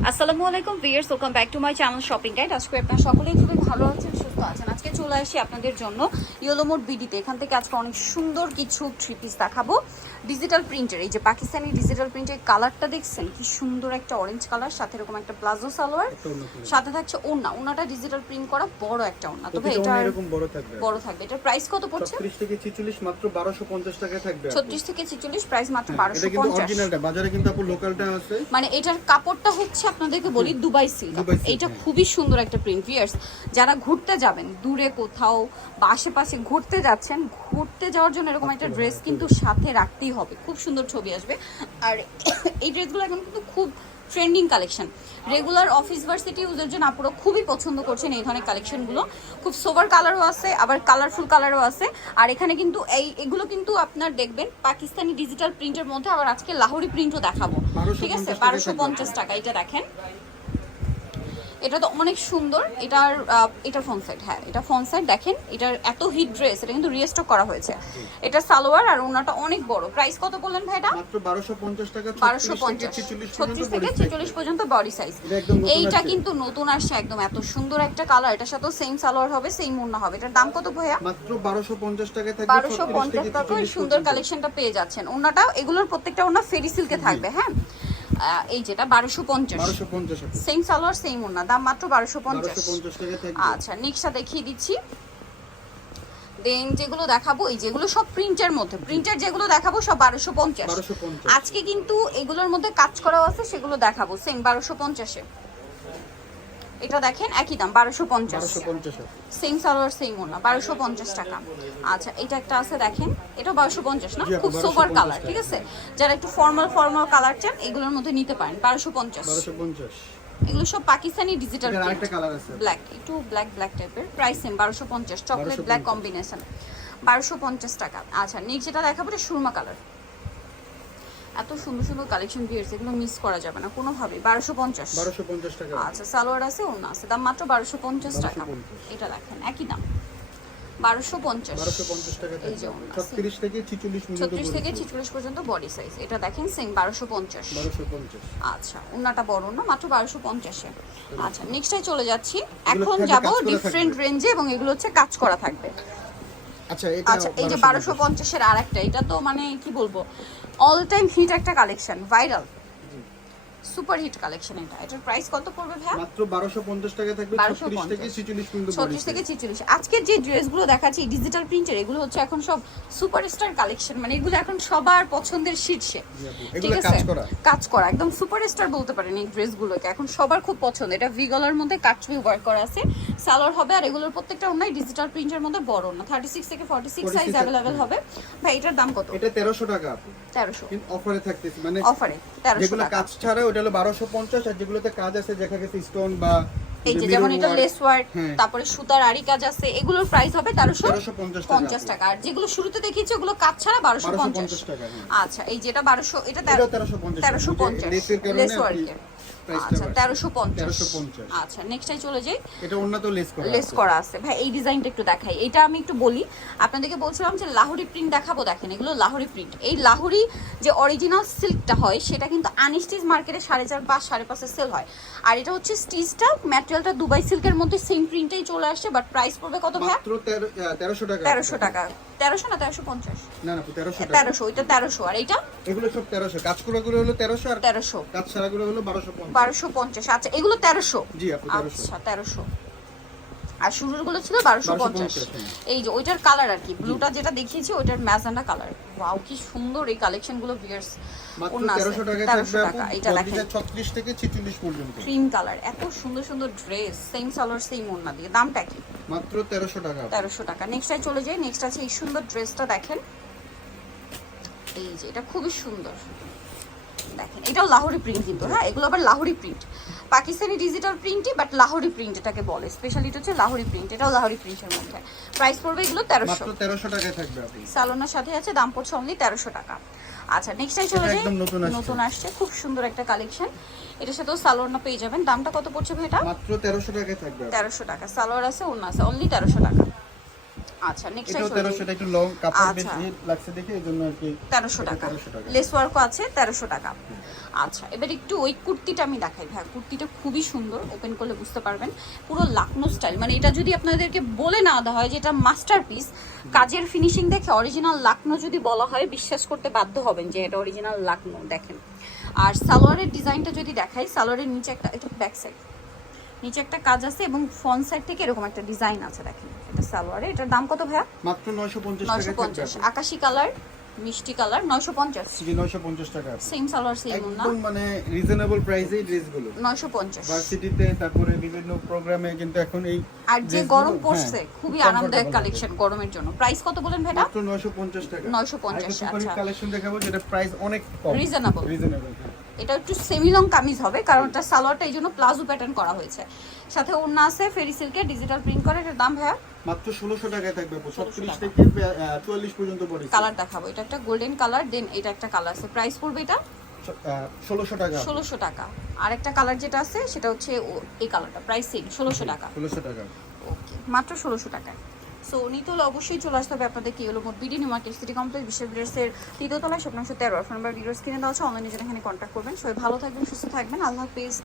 আসসালামু আলাইকুম viewers welcome back to my channel shopping guide. আজকে আপনারা সকলেই খুবই ভালো আছেন সুস্থ আছেন। আজকে চলে আসি আপনাদের জন্য বিডিতে। এখান থেকে আজকে অনেক সুন্দর কিছু থ্রি পিস দেখাবো। ডিজিটাল প্রিন্টের এই যে পাকিস্তানি ডিজিটাল প্রিন্টের কালারটা দেখছেন? কি সুন্দর একটা অরেঞ্জ কালার সাথে এরকম একটা প্লাজো সালোয়ার। সাথে থাকছে ওড়না। ওড়নাটা ডিজিটাল প্রিন্ট করা বড় একটা ওড়না। তবে এটা এরকম বড় থাকবে। বড় থাকবে। এটার প্রাইস কত পড়ছে? 36 থেকে 46 মাত্র 1250 টাকায় থাকবে আপু। ছত্রিশ থেকে ছেচল্লিশ প্রাইস মাত্র হ্যাঁ, বারোশো এটা কিন্তু পঞ্চাশ। অরিজিনালটা বাজারে কিন্তু আপু লোকালটা আছে। মানে এটার কাপড়টা হচ্ছে আপনাদেরকে বলি দুবাই সিল্ক এইটা। খুবই সুন্দর একটা প্রিন্ট ভিয়ার্স যারা ঘুরতে যাবেন দূরে কোথাও বা আশেপাশে ঘুরতে যাচ্ছেন ঘুরতে যাওয়ার জন্য এরকম একটা ড্রেস কিন্তু সাথে রাখতেই হবে। খুব সুন্দর ছবি আসবে। আর এই ড্রেসগুলো এখন কিন্তু খুব trending collection. Regular office varsity ইউজের জন্য আপুরা খুবই পছন্দ করছেন এই ধরনের কালেকশনগুলো। খুব সোভার কালারও আছে আবার কালারফুল কালারও আছে। আর এখানে কিন্তু এই এগুলো কিন্তু আপনার দেখবেন পাকিস্তানি ডিজিটাল প্রিন্টের মধ্যে আবার আজকে লাহোরি প্রিন্টও দেখাবো। ঠিক আছে? বারোশো। পঞ্চাশ টাকা এটা দেখেন। এটা তো অনেক সুন্দর। এটার এটা ফোন সেট হ্যাঁ এটা ফোন সেট দেখেন এটার এত হিট ড্রেস এটা কিন্তু রিস্টক করা হয়েছে। এটা সালোয়ার আর ওনাটা অনেক বড়। প্রাইস কত বললেন ভাই এটা মাত্র 1250 টাকা 36 বারোশো থেকে পঞ্চাশ ছত্রিশ থেকে ছেচল্লিশ পর্যন্ত বডি সাইজ এইটা কিন্তু নতুন আসছে একদম। এত সুন্দর একটা কালার এটার সাথে সেম সালোয়ার হবে সেম ওড়না হবে। এটার দাম কত ভাইয়া? মাত্র 1250 টাকায় থাকবে বারোশো পঞ্চাশ টাকা 46 সুন্দর কালেকশনটা পেয়ে যাচ্ছেন। ওনাটা এগুলোর প্রত্যেকটা ওনা ফেরি সিল্কে থাকবে হ্যাঁ? এই যেটা বারোশো পঞ্চাশ। 1250 সেম সালোয়ার সেম ওনা দাম মাত্র বারোশো পঞ্চাশ। 1250 আচ্ছা নেক্সটটা দেখিয়ে দিচ্ছি। দেন যেগুলো দেখাবো এই যেগুলো সব প্রিন্টের মধ্যে প্রিন্টের যেগুলো দেখাবো সব বারোশো পঞ্চাশ। 1250 আজকে কিন্তু এগুলোর মধ্যে কাজ করাও আছে সেগুলো দেখাবো সেম বারোশো পঞ্চাশে। এটা দেখেন একই দাম বারোশো পঞ্চাশ। সেম সালোয়ার সেম ওনা বারোশো পঞ্চাশ টাকা। আচ্ছা এটা একটা আছে দেখেন এটা বারোশো পঞ্চাশ না? খুব 1250 সোভার কালার ঠিক আছে? যারা একটু ফর্মাল ফর্মাল কালার চান এগুলোর মধ্যে নিতে পারেন বারোশো পঞ্চাশ। এগুলো সব পাকিস্তানি ডিজিটাল ব্ল্যাক একটু ব্ল্যাক ব্ল্যাক টাইপের প্রাইস সেম বারোশো পঞ্চাশ। চকলেট ব্ল্যাক কম্বিনেশন বারোশো পঞ্চাশ টাকা। আচ্ছা নেক্সট যেটা দেখাবো এটা সুরমা কালার এত সুন্দর সুন্দর কালেকশন দিয়েছে এগুলো মিস করা যাবে না কোনোভাবে বারোশো পঞ্চাশ। 1250 টাকা। আচ্ছা সালোয়ার আছে অন্য আছে দাম মাত্র বারোশো পঞ্চাশ টাকা। এটা দেখেন একই দাম। বারোশো পঞ্চাশ। টাকা এই যে থাকবে ওড়না আছে। 36 থেকে 46 ছত্রিশ থেকে ছিচল্লিশ পর্যন্ত বডি সাইজ এটা দেখেন সেম বারোশো পঞ্চাশ। আচ্ছা বড় না মাত্র বারোশো পঞ্চাশে। আচ্ছা। নেক্সটে চলে যাচ্ছি। এখন যাব ডিফারেন্ট রেঞ্জে এবং এগুলো হচ্ছে কাজ করা থাকবে। আচ্ছা আচ্ছা এই যে বারোশো পঞ্চাশের আর একটা এটা তো মানে কি বলব? অল টাইম হিট একটা collection viral super hit collection এটা। এটার প্রাইস কত পড়বে ভাইয়া? মাত্র 1250 টাকা থাকবে 36 থেকে 46 পর্যন্ত বডি ছত্রিশ থেকে ছিচল্লিশ। আজকের যে ড্রেসগুলো দেখাচ্ছি ডিজিটাল প্রিন্টের এগুলো হচ্ছে এখন সব সুপারস্টার কালেকশন মানে এগুলো এখন সবার পছন্দের শীর্ষে। ঠিক এগুলো আছে? কাজ করা। কাজ করা একদম সুপারস্টার বলতে পারেন এই ড্রেসগুলোকে। এখন সবার খুব পছন্দ। এটা ভিগলার মধ্যে কাটছবি ওয়ার্ক করা আছে। সালোয়ার হবে আর এগুলোর প্রত্যেকটা অন্যায় ডিজিটাল প্রিন্টের মধ্যে বড় না থার্টি সিক্স থেকে ফর্টি সিক্স 46 সাইজ অ্যাভেলেবেল হবে। ভাই এটার দাম কত? এটা 1300 টাকা আপু। তেরোশো। কিন্তু অফারে থাকতেছে মানে অফারে তেরোশো যেগুলো কাজ ছাড়া ওটা হলো 1250 আর যেগুলোতে কাজ আছে দেখা গেছে স্টোন বা এই যে যেমন এটা লেস ওয়ার্ক হ্যাঁ। তারপরে সুতার আরি কাজ আছে এগুলোর প্রাইস হবে তেরোশো 1350 টাকা পঞ্চাশ টাকা। আর যেগুলো শুরুতে দেখিয়েছি ওগুলো কাজ ছাড়া বারোশো পঞ্চাশ। 1250 টাকা হ্যাঁ। আচ্ছা এই যেটা বারোশো এটা এটাও 1350 তেরোশো পঞ্চাশ লেস আপনি ওয়ার্কের আচ্ছা বাড়ছে। তেরোশো পঞ্চাশ। 1350 আচ্ছা নেক্সটাই চলে যাই। এটা লেস করা লেস আছে। করা আছে। ভাই এই ডিজাইনটা একটু দেখাই। এটা আমি একটু বলি আপনাদেরকে বলছিলাম যে লাহোরি প্রিন্ট দেখাবো দেখেন এগুলো লাহোরি প্রিন্ট এই লাহোরি যে অরিজিনাল সিল্কটা হয় সেটা কিন্তু আনস্টিচ মার্কেটে সাড়ে চার পাঁচ সাড়ে পাঁচে সেল হয়। আর এটা হচ্ছে স্টিচটা ম্যাটেরিয়ালটা দুবাই সিল্কের মধ্যে সেম প্রিন্টেই চলে আসছে বাট প্রাইস পড়বে কত ভাই মাত্র 1300 টাকা। তেরোশো টাকা। তেরোশো না তেরোশো পঞ্চাশ? না না 1300 টাকা তেরোশো ওইটা তেরোশো। আর এইটা? এগুলো সব 1300 কাজ করা গুলো হলো 1300 আর তেরোশো। কাজ ছাড়া গুলো হলো 1250 বারোশো পঞ্চাশ। আচ্ছা এগুলো তেরোশো? জি আপু 1300 আচ্ছা তেরোশো। আর শুরুরগুলো ছিল বারোশো পঞ্চাশ। 1250, হ্যাঁ। এই যে ওইটার কালার আর কি ব্লুটা যেটা দেখিয়েছি ওইটার ম্যাজেন্ডা কালার ওয়াও কি সুন্দর এই কালেকশনগুলো ভিয়ার্স মাত্র ওনা আছে 1300 টাকায় তেরোশো টাকা এটা দেখেন। বডিটা 36 থেকে 46 পর্যন্ত। ক্রিম কালার এত সুন্দর সুন্দর ড্রেস সেম সালোয়ার সেম ওড়না দিয়ে। দামটা কি? মাত্র 1300 টাকা। তেরোশো টাকা। নেক্সট চলে যাই নেক্সট আছে এই সুন্দর ড্রেসটা দেখেন। এই যে এটা খুবই সুন্দর। দেখেন এটাও লাহোরি প্রিন্ট কিন্তু হ্যাঁ? এগুলো আবার লাহোরি প্রিন্ট পাকিস্তানি ডিজিটাল প্রিন্টই বাট লাহোরি প্রিন্ট এটাকে বলে। স্পেশালি এটা হচ্ছে লাহোরি প্রিন্ট এটাও লাহোরি প্রিন্টের মধ্যে। প্রাইস পড়বে এগুলো তেরোশো। মাত্র 1300 টাকায় থাকবে সালোনার সাথে আছে দাম পড়ছে অনলি তেরোশো টাকা। আচ্ছা নেক্সট চলে এটা নতুন আসছে। খুব সুন্দর একটা কালেকশন এটার সাথেও সালোয়ার পেয়ে যাবেন। দামটা কত পড়ছে ভাই এটা? মাত্র 1300 টাকায় থাকবে। তেরোশো টাকা। সালোয়ার আছে অন্য আছে অনলি তেরোশো টাকা। আচ্ছা নেক্সট এটাও তেরোশো একটু লং কাপড় আচ্ছা। বেশি লাগছে দেখে এই আর কি তেরোশো টাকা। 1300 টাকা। লেস ওয়ার্কও আছে টাকা। আচ্ছা এবার একটু ওই কুর্তিটা আমি দেখাই। ভাই কুর্তিটা খুবই সুন্দর ওপেন করলে বুঝতে পারবেন। পুরো লাকনো স্টাইল মানে এটা যদি আপনাদেরকে বলে না দেওয়া হয় যে এটা মাস্টারপিস কাজের ফিনিশিং দেখে অরিজিনাল লাকনো যদি বলা হয় বিশ্বাস করতে বাধ্য হবেন যে এটা অরিজিনাল লাকনো দেখেন। আর সালোয়ারের ডিজাইনটা যদি দেখাই সালোয়ারের নিচে একটা এটা ব্যাক সাইড নিচে একটা কাজ আছে এবং ফ্রন্ট সাইড থেকে এরকম একটা ডিজাইন আছে দেখেন। এটা সালোয়ারে। এটার দাম কত ভাইয়া? মাত্র নয়শো পঞ্চাশ নয়শো টাকা পঞ্চাশ আকাশি কালার মিষ্টি কালার নয়শো পঞ্চাশ। জি নয়শো পঞ্চাশ টাকা সেম সালোয়ার সেম না একদম মানে রিজনেবল প্রাইসে ড্রেসগুলো নয়শো পঞ্চাশ। ভার্সিটিতে তারপরে বিভিন্ন প্রোগ্রামে কিন্তু এখন এই আর যে গরম হ্যাঁ, পড়ছে খুবই আরামদায়ক কালেকশন গরমের জন্য। প্রাইস কত বলেন ভাইটা মাত্র নয়শো পঞ্চাশ টাকা। 950 আচ্ছা। কালেকশন দেখাবো যেটা প্রাইস অনেক কম। Reasonable। রিজনেবল এটা একটু সেমি লং কামিজ হবে কারণ এটা সালোয়ারটা এই জন্য প্লাজো প্যাটার্ন করা হয়েছে। সাথে ওড়না আছে ফেরি সিল্কের ডিজিটাল প্রিন্ট করে এটার দাম ভাইয়া? মাত্র ষোলোশো টাকায় থাকবে ছত্রিশ টাকা। থেকে চুয়াল্লিশ পর্যন্ত পড়ে। কালার দেখাবো এটা একটা গোল্ডেন কালার দেন এটা একটা কালার আছে। প্রাইস পড়বে এটা? ষোলোশো টাকা। ষোলোশো টাকা। আর একটা কালার যেটা আছে সেটা হচ্ছে এই কালারটা প্রাইস সেম ষোলোশো টাকা। ষোলোশো টাকা। ওকে মাত্র ষোলোশো টাকায়। সো নিতল, অবশ্যই চলে আসতে হবে আপনাদের কি হলো? BD new market city complex বিশ্ববিদ্যালয়ের তৃতীয়তলায় স্বপ্নাংশ তেরো। ফোন নাম্বার ভিডিওস কিনে দেওয়া আছে অনলাইনে জন্য এখানে কন্ট্যাক্ট করবেন। সবাই ভালো থাকবেন, সুস্থ থাকবেন। আল্লাহ হাফিজ।